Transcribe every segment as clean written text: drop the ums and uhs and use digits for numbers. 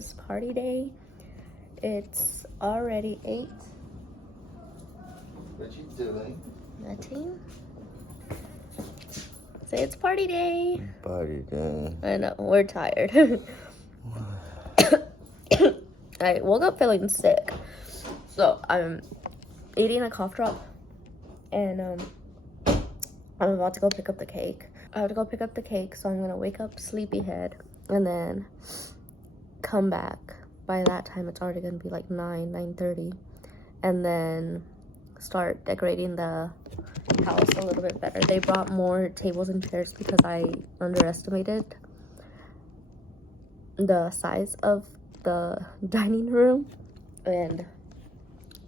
is party day. It's already 8. What you doing? Nothing. Say it's party day. Party day. I know, we're tired. I woke up feeling sick. So I'm eating a cough drop. And I'm about to go pick up the cake. I have to go pick up the cake, so I'm gonna wake up sleepyhead and then come back. By that time, it's already gonna be like 9:30, and then start decorating the house a little bit better. They brought more tables and chairs because I underestimated the size of the dining room, and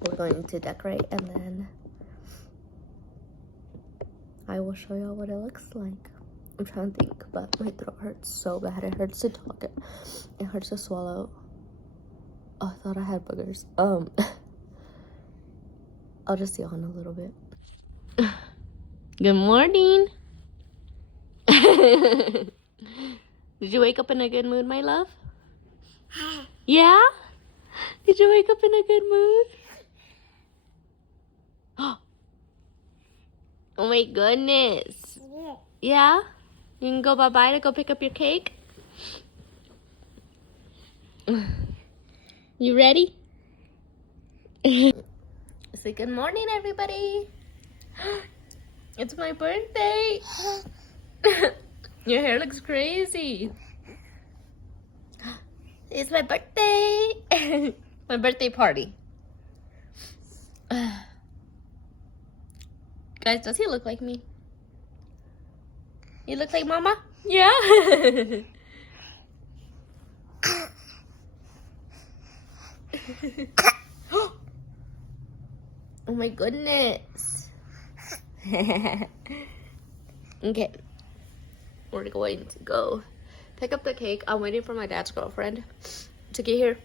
we're going to decorate, and then I will show y'all what it looks like. I'm trying to think, but my throat hurts so bad. It hurts to talk. It hurts to swallow. Oh, I thought I had boogers. I'll just see y'all in a little bit. Good morning. Did you wake up in a good mood, my love? Yeah? Did you wake up in a good mood? Oh my goodness. Yeah? You can go bye-bye to go pick up your cake? You ready? Say good morning, everybody. It's my birthday. Your hair looks crazy. It's my birthday. My birthday party. Guys, does he look like me? You look like Mama? Yeah. Oh my goodness. Okay. We're going to go pick up the cake. I'm waiting for my dad's girlfriend to get here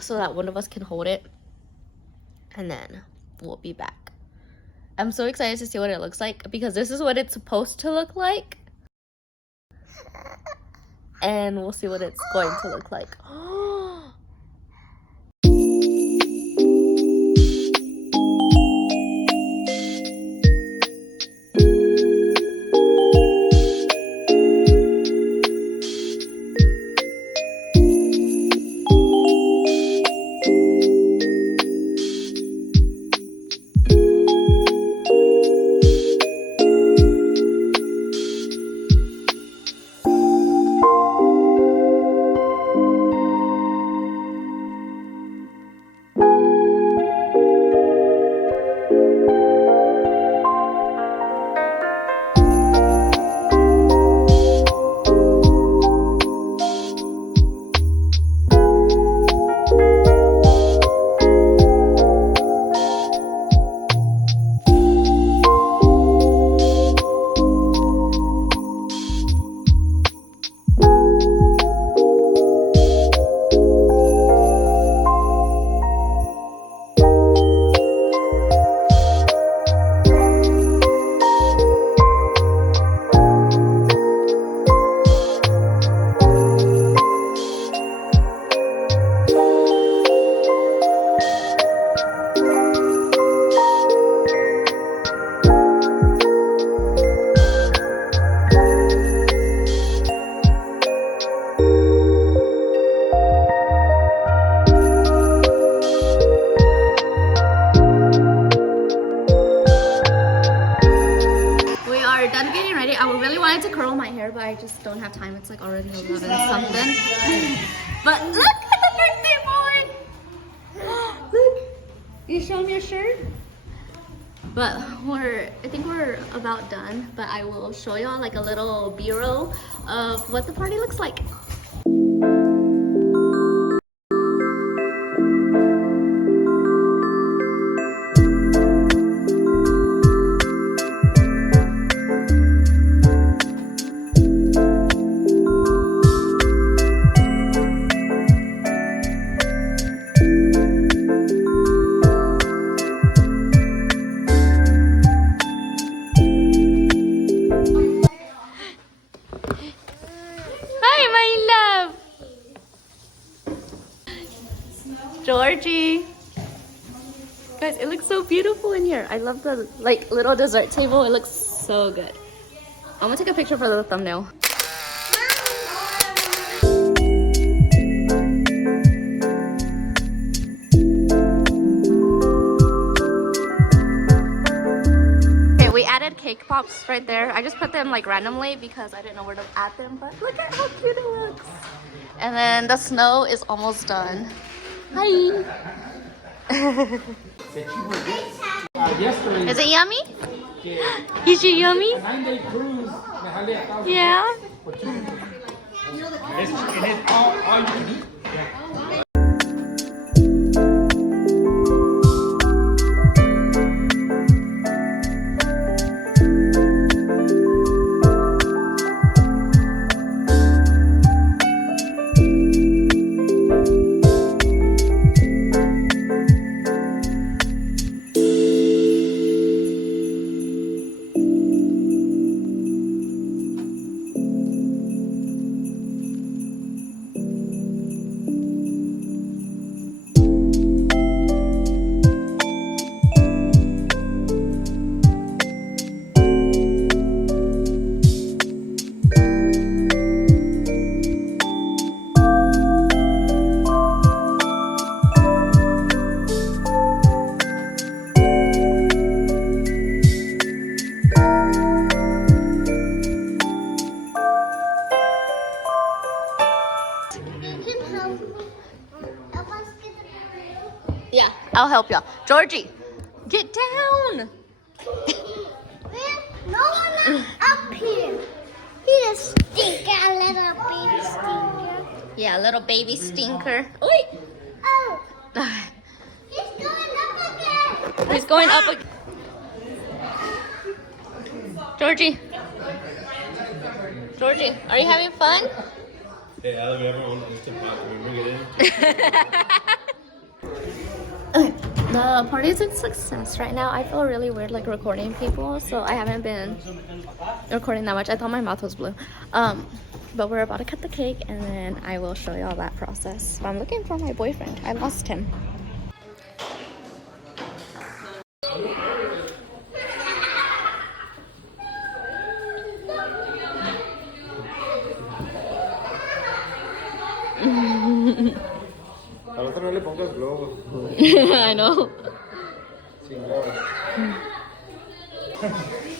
so that one of us can hold it. And then we'll be back. I'm so excited to see what it looks like because this is what it's supposed to look like. And we'll see what it's going to look like. But I just don't have time. It's like already 11 something. But look at the birthday boy! Look! You show him your shirt? But I think we're about done. But I will show y'all like a little B-roll of what the party looks like. Georgie. Guys, it looks so beautiful in here. I love the like little dessert table. It looks so good. I'm gonna take a picture for the thumbnail. Okay, we added cake pops right there. I just put them like randomly because I didn't know where to add them, but look at how cute it looks. And then the snow is almost done. Hi. Is it yummy? Is it yummy? 9-day cruise. Yeah. And it's all you can eat. Yeah, I'll help you. Georgie, get down. No one up here. He's a stinker, little baby stinker. Yeah, little baby stinker. Oi. Oh, he's going up again. He's going up again. Georgie. Georgie, are you having fun? Hey, Allie, we have our own Instant Pot. Can we bring it in? The party is a success right now. I feel really weird like recording people, so I haven't been recording that much. I thought my mouth was blue. But we're about to cut the cake and then I will show you all that process. But I'm looking for my boyfriend. I lost him. Al otro no le pongas globos. I know. Sin globos.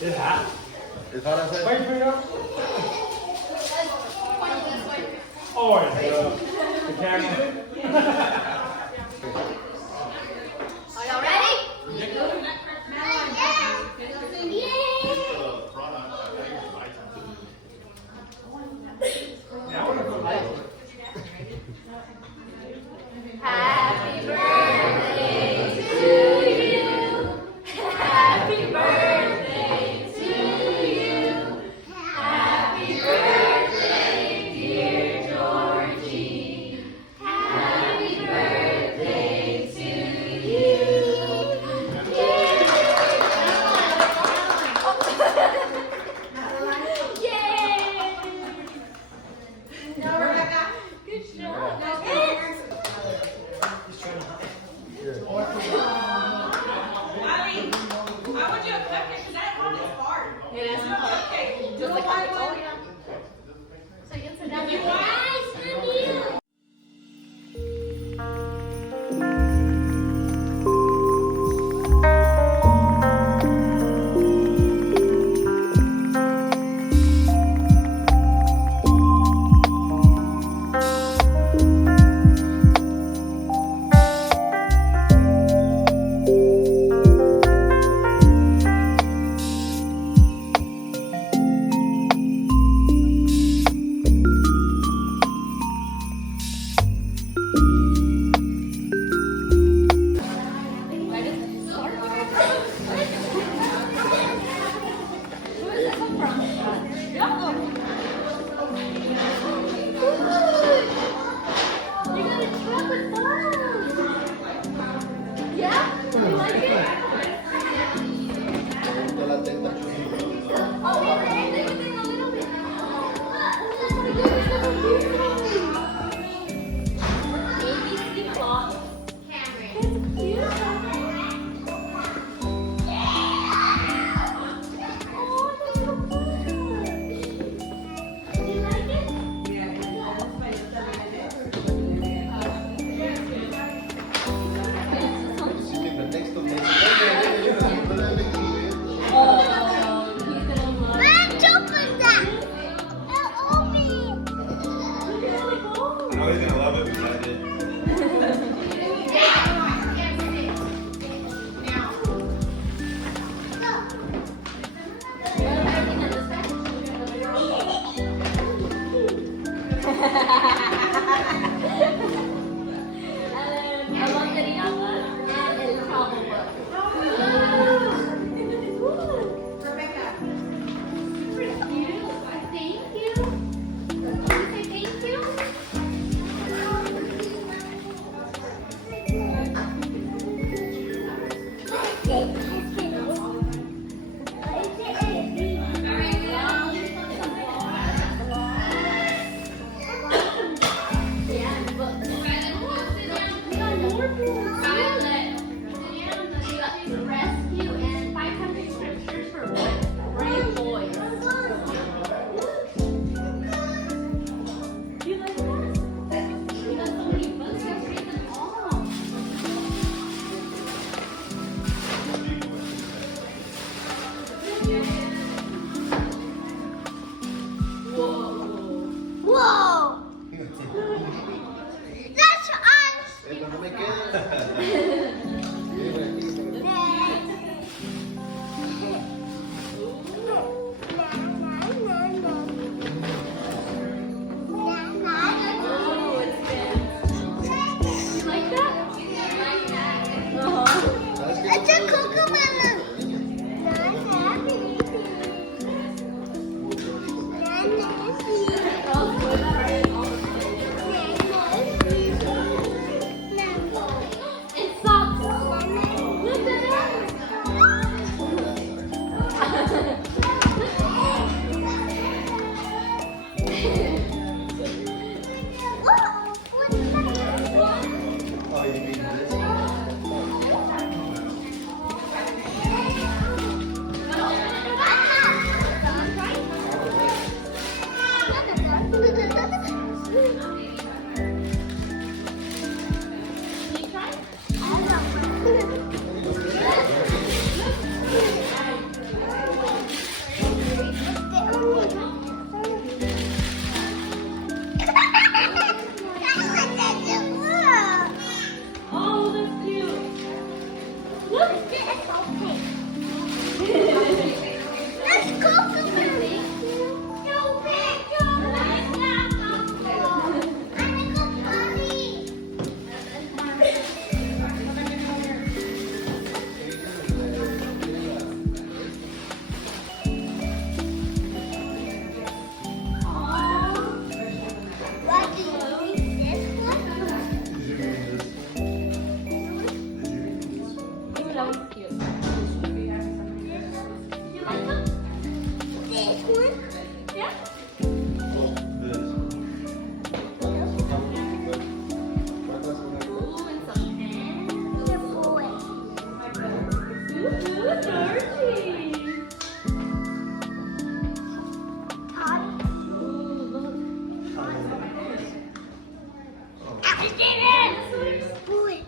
It's hot. It's hot outside. Wait for you. Oh, yeah. The camera. Are y'all ready? Happy birthday to you. Happy birthday to you. Happy birthday, dear Georgie. Happy birthday to you. Yay! No, Rebecca. Good job. Boy.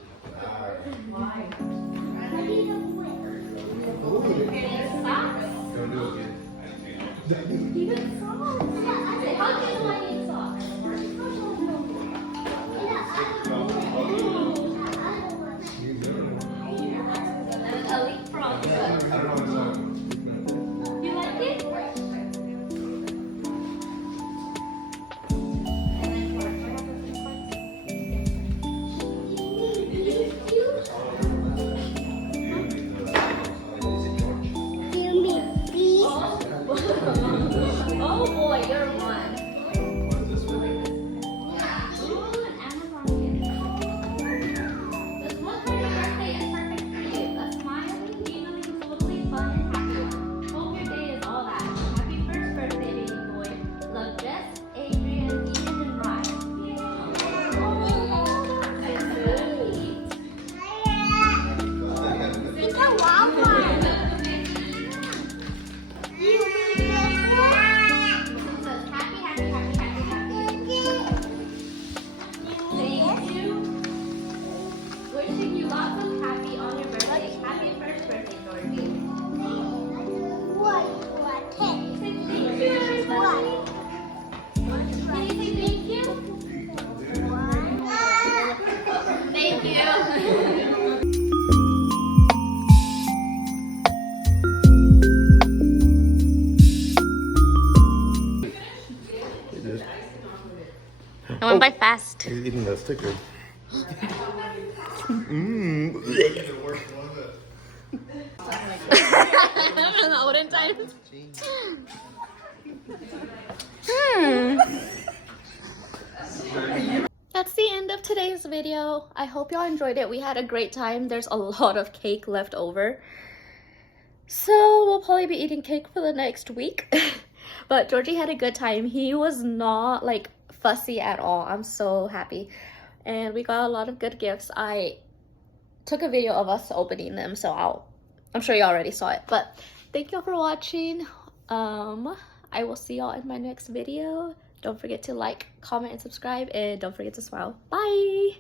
Oh boy, you're one. Wishing you lots of happy on your birthday. Happy first birthday, Georgie. Say thank you, everybody. Can you say thank you? Thank you. I went by fast. He's eating that sticker. In the olden times. That's the end of today's video. I hope y'all enjoyed it. We had a great time. There's a lot of cake left over. So we'll probably be eating cake for the next week. But Georgie had a good time. He was not like fussy at all. I'm so happy. And we got a lot of good gifts. I took a video of us opening them, so I'm sure you already saw it. But thank y'all for watching. I will see y'all in my next video. Don't forget to like, comment, and subscribe, and don't forget to smile. Bye!